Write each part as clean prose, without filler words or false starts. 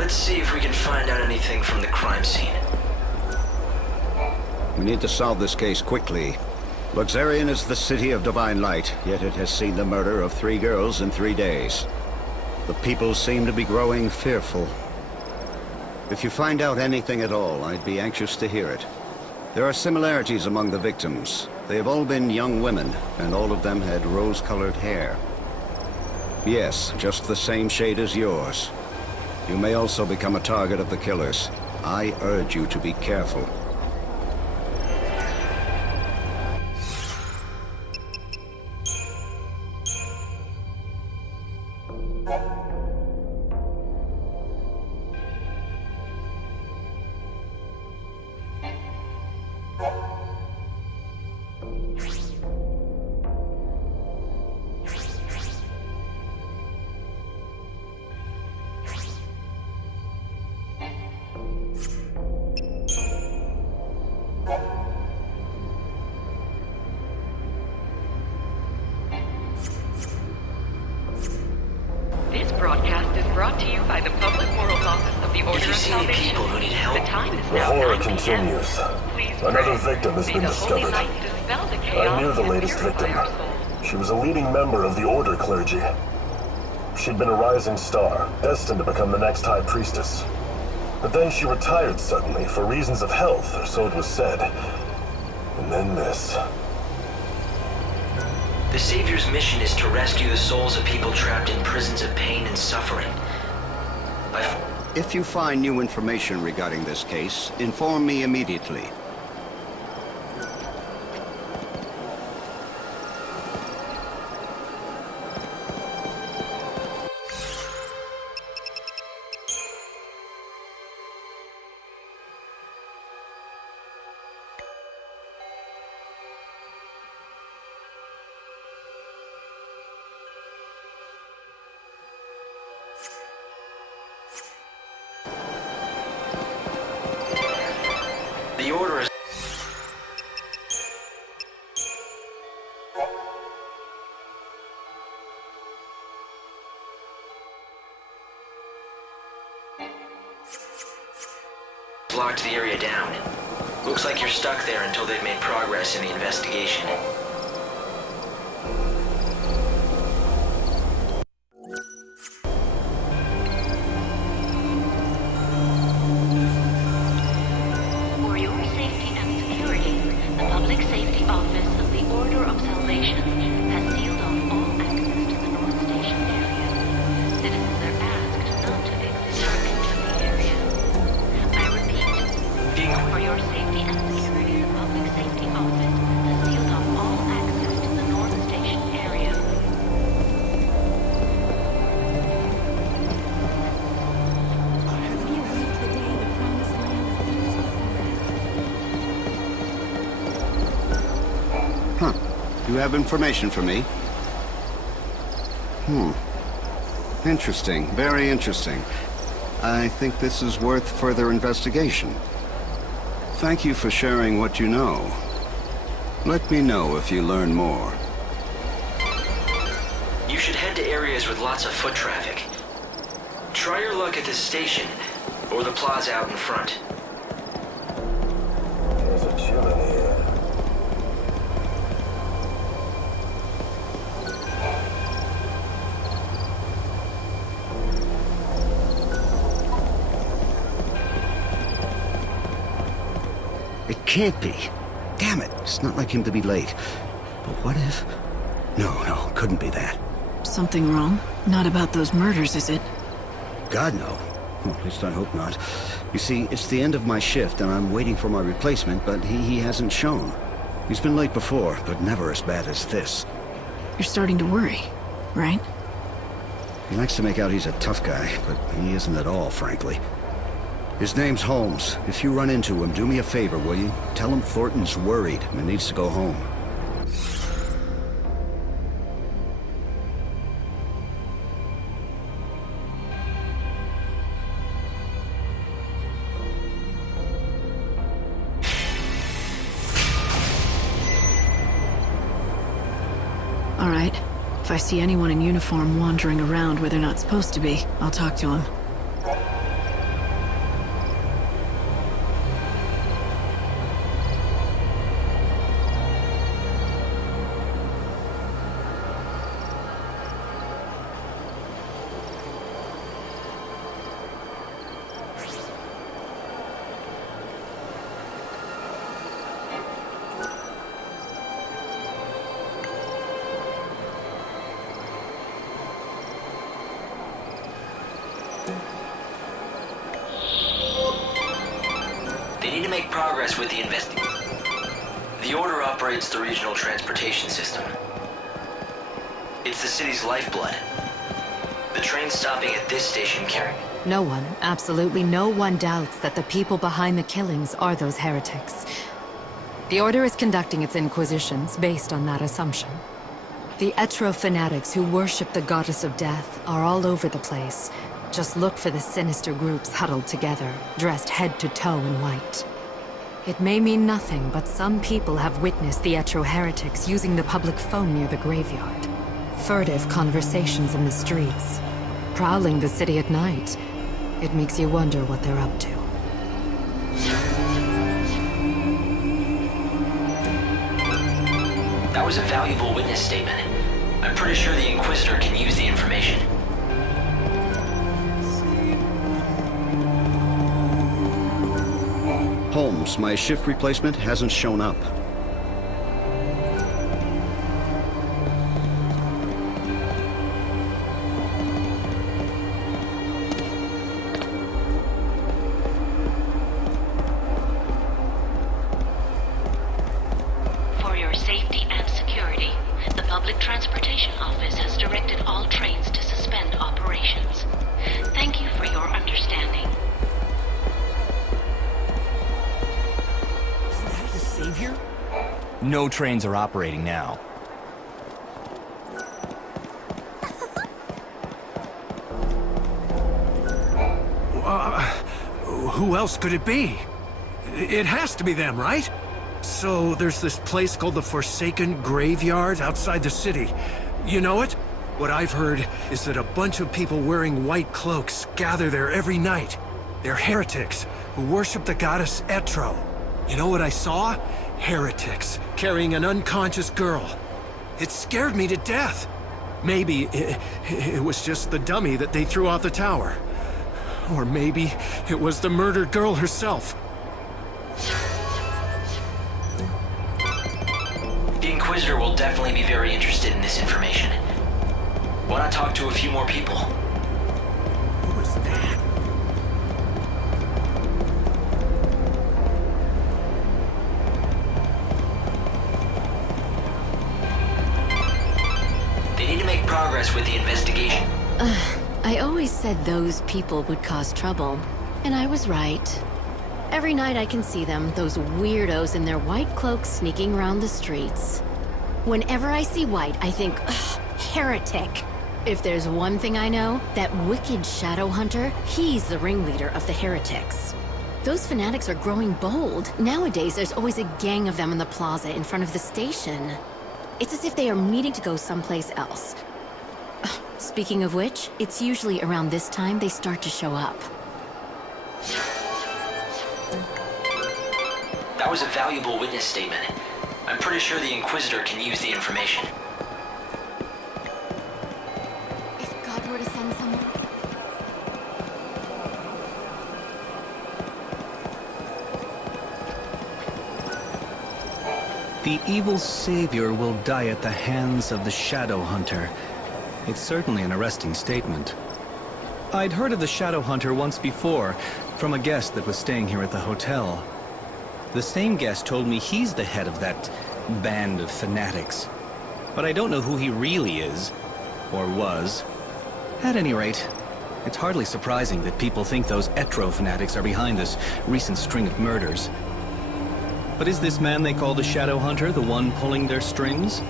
Let's see if we can find out anything from the crime scene. We need to solve this case quickly. Luxerion is the city of divine light, yet it has seen the murder of 3 girls in 3 days. The people seem to be growing fearful. If you find out anything at all, I'd be anxious to hear it. There are similarities among the victims. They have all been young women, and all of them had rose-colored hair. Yes, just the same shade as yours. You may also become a target of the killers. I urge you to be careful. This broadcast is brought to you by the Public Morals Office of the Order If you of see any Salvation. people who need help, The time is The now horror 9 p.m. continues. Please Another pray. victim has May been the Holy discovered. Light dispel the I chaos knew the and latest purify victim. our souls. She was a leading member of the Order clergy. She'd been a rising star, destined to become the next High Priestess. But then she retired suddenly, for reasons of health, or so it was said. And then this. the Savior's mission is to rescue the souls of people trapped in prisons of pain and suffering. If you find new information regarding this case, inform me immediately. The Order is... locked the area down. Looks like you're stuck there until they've made progress in the investigation. For your safety and security, the Public Safety Office of the Order of Salvation has sealed off all access to the North Station area. Citizens are asked not to exit or enter the area. I repeat, for your safety and security, the Public Safety Office has sealed off all access to the North Station area. Huh. You have information for me? Interesting. Very interesting. I think this is worth further investigation. Thank you for sharing what you know. Let me know if you learn more. You should head to areas with lots of foot traffic. Try your luck at this station, or the plaza out in front. There's a gym in here. It can't be. Damn it. It's not like him to be late. But what if... No, couldn't be that. Something wrong? Not about those murders, is it? God, no. Well, at least I hope not. You see, it's the end of my shift, and I'm waiting for my replacement, but he hasn't shown. He's been late before, but never as bad as this. You're starting to worry, right? He likes to make out he's a tough guy, but he isn't at all, frankly. His name's Holmes. If you run into him, do me a favor, will you? Tell him Thornton's worried and needs to go home. All right. If I see anyone in uniform wandering around where they're not supposed to be, I'll talk to them. They need to make progress with the investigation. The Order operates the regional transportation system. It's the city's lifeblood. The train stopping at this station carry. No one, absolutely no one doubts that the people behind the killings are those heretics. The Order is conducting its inquisitions based on that assumption. The Etro fanatics who worship the goddess of death are all over the place. Just look for the sinister groups huddled together, dressed head to toe in white. It may mean nothing, but some people have witnessed the Etro heretics using the public phone near the graveyard. Furtive conversations in the streets. Prowling the city at night. It makes you wonder what they're up to. That was a valuable witness statement. I'm pretty sure the Inquisitor can use the information. Holmes, my shift replacement hasn't shown up. For your safety and security, the Public Transportation Office has directed all trains to suspend operations. Thank you for your understanding. Is that the Savior? No trains are operating now. Who else could it be? It has to be them, right? So there's this place called the Forsaken Graveyard outside the city. You know it? What I've heard is that a bunch of people wearing white cloaks gather there every night. They're heretics who worship the goddess Etro. You know what I saw? Heretics carrying an unconscious girl. It scared me to death. Maybe it was just the dummy that they threw off the tower. Or maybe it was the murdered girl herself. The Inquisitor will definitely be very interested in this information. Why not talk to a few more people? Who was that? They need to make progress with the investigation. I always said those people would cause trouble, and I was right. Every night I can see them, those weirdos in their white cloaks sneaking around the streets. Whenever I see white, I think, ugh, heretic. If there's one thing I know, that wicked shadow hunter, he's the ringleader of the heretics. Those fanatics are growing bold. Nowadays, there's always a gang of them in the plaza in front of the station. It's as if they are meeting to go someplace else. Speaking of which, it's usually around this time they start to show up. That was a valuable witness statement. I'm pretty sure the Inquisitor can use the information. If God were to send someone... The evil savior will die at the hands of the shadow hunter. It's certainly an arresting statement. I'd heard of the shadow hunter once before, from a guest that was staying here at the hotel. The same guest told me he's the head of that band of fanatics. But I don't know who he really is, or was. At any rate, it's hardly surprising that people think those Etro fanatics are behind this recent string of murders. But is this man they call the Shadow Hunter the one pulling their strings?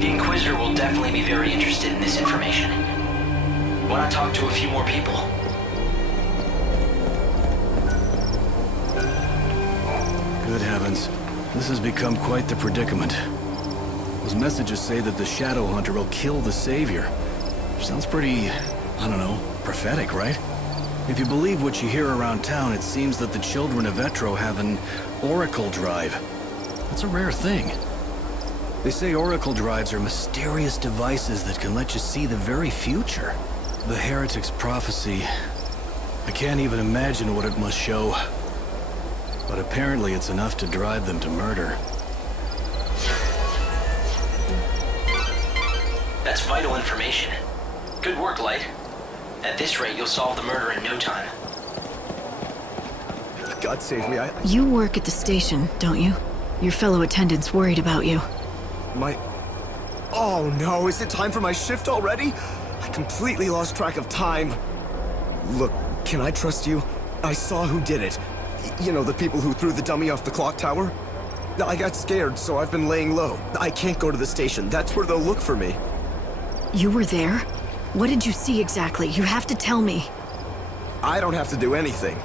The Inquisitor will definitely be very interested in this information. Why not talk to a few more people? Good heavens. This has become quite the predicament. Those messages say that the Shadow Hunter will kill the Savior. Sounds pretty, I don't know, prophetic, right? If you believe what you hear around town, it seems that the children of Etro have an oracle drive. That's a rare thing. They say oracle drives are mysterious devices that can let you see the very future. The heretic's prophecy. I can't even imagine what it must show. But apparently it's enough to drive them to murder. That That's vital information. Good work, Light. At this rate, you'll solve the murder in no time. God save me, You work at the station, don't you? Your fellow attendants worried about you. Oh no, is it time for my shift already? I completely lost track of time. Look, can I trust you? I saw who did it. You know, the people who threw the dummy off the clock tower? I got scared, so I've been laying low. I can't go to the station. That's where they'll look for me. You were there? What did you see exactly? You have to tell me. I don't have to do anything.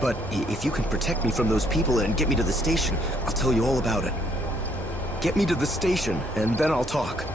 But if you can protect me from those people and get me to the station, I'll tell you all about it. Get me to the station, and then I'll talk.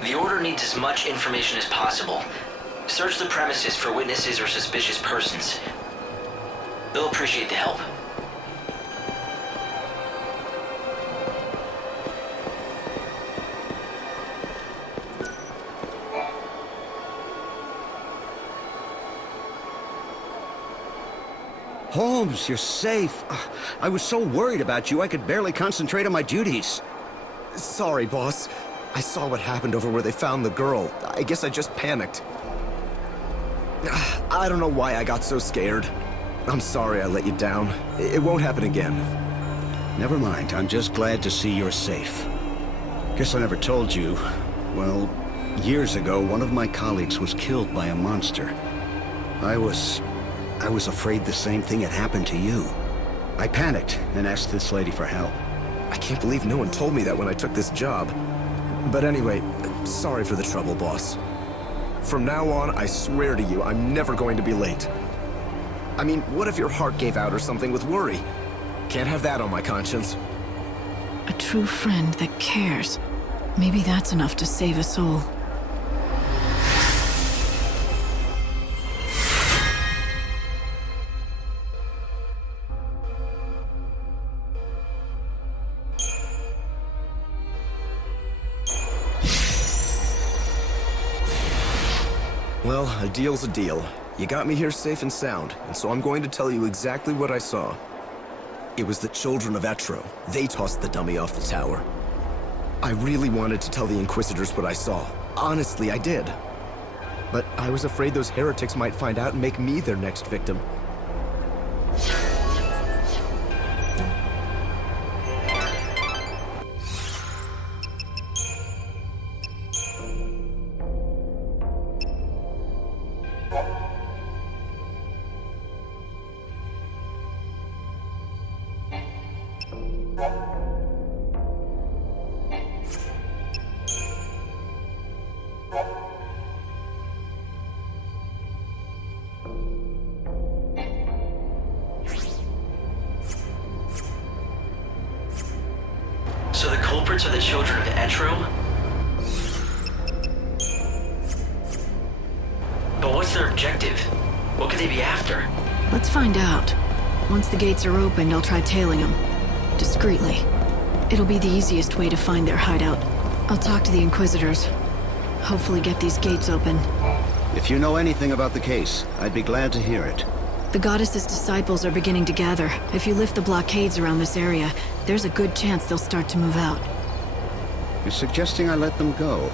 The Order needs as much information as possible. Search the premises for witnesses or suspicious persons. They'll appreciate the help. Holmes, you're safe. I was so worried about you, I could barely concentrate on my duties. Sorry, boss. I saw what happened over where they found the girl. I guess I just panicked. I don't know why I got so scared. I'm sorry I let you down. It won't happen again. Never mind. I'm just glad to see you're safe. Guess I never told you. Well, years ago, one of my colleagues was killed by a monster. I was afraid the same thing had happened to you. I panicked and asked this lady for help. I can't believe no one told me that when I took this job. But anyway, sorry for the trouble, boss. From now on, I swear to you, I'm never going to be late. I mean, what if your heart gave out or something with worry? Can't have that on my conscience. A true friend that cares. Maybe that's enough to save a soul. Well, a deal's a deal. You got me here safe and sound, and so I'm going to tell you exactly what I saw. It was the children of Etro. They tossed the dummy off the tower. I really wanted to tell the Inquisitors what I saw. Honestly, I did. But I was afraid those heretics might find out and make me their next victim. So the culprits are the children of Etro? But what's their objective? What could they be after? Let's find out. Once the gates are opened, I'll try tailing them. Discreetly. It'll be the easiest way to find their hideout. I'll talk to the Inquisitors. Hopefully get these gates open. If you know anything about the case, I'd be glad to hear it. The Goddess's disciples are beginning to gather. If you lift the blockades around this area, there's a good chance they'll start to move out. You're suggesting I let them go?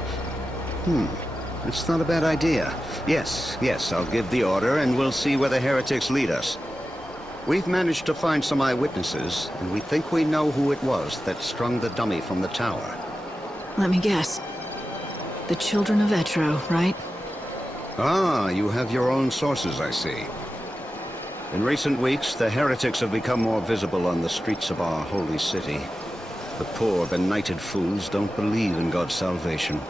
It's not a bad idea. Yes, I'll give the order and we'll see where the heretics lead us. We've managed to find some eyewitnesses, and we think we know who it was that strung the dummy from the tower. Let me guess. The children of Etro, right? Ah, you have your own sources, I see. In recent weeks, the heretics have become more visible on the streets of our holy city. The poor, benighted fools don't believe in God's salvation.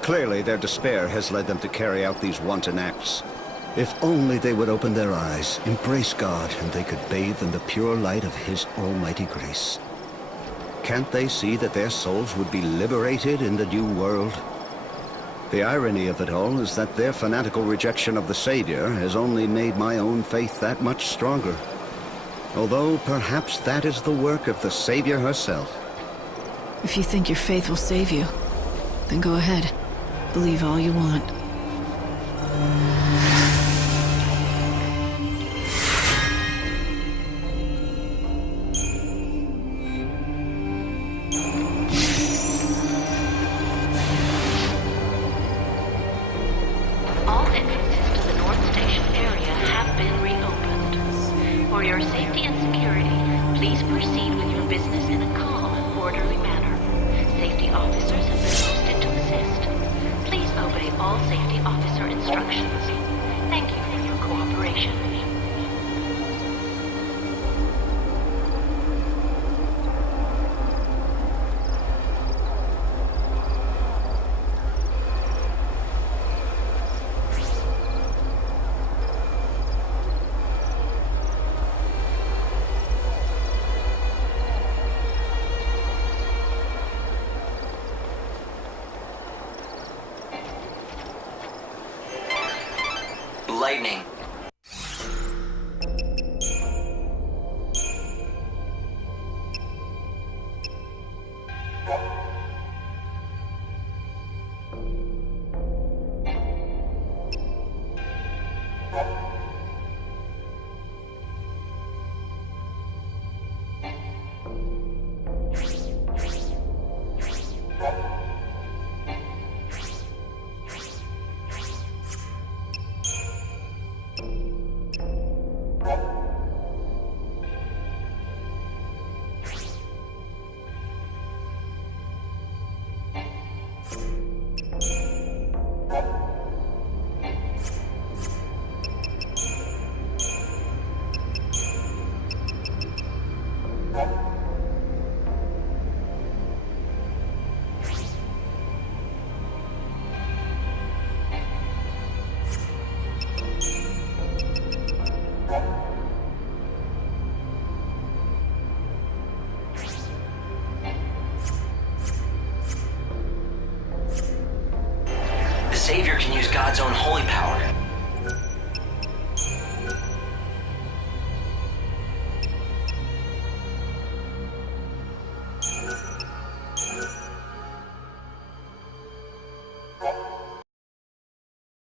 Clearly, their despair has led them to carry out these wanton acts. If only they would open their eyes, embrace God, and they could bathe in the pure light of His almighty grace. Can't they see that their souls would be liberated in the new world? The irony of it all is that their fanatical rejection of the Savior has only made my own faith that much stronger. Although perhaps that is the work of the Savior herself. If you think your faith will save you, then go ahead. Believe all you want. All entrances to the North Station area have been reopened. For your safety and security, please proceed with your business in a calm and orderly manner. Safety officers have been posted to assist. Please obey all safety officer instructions.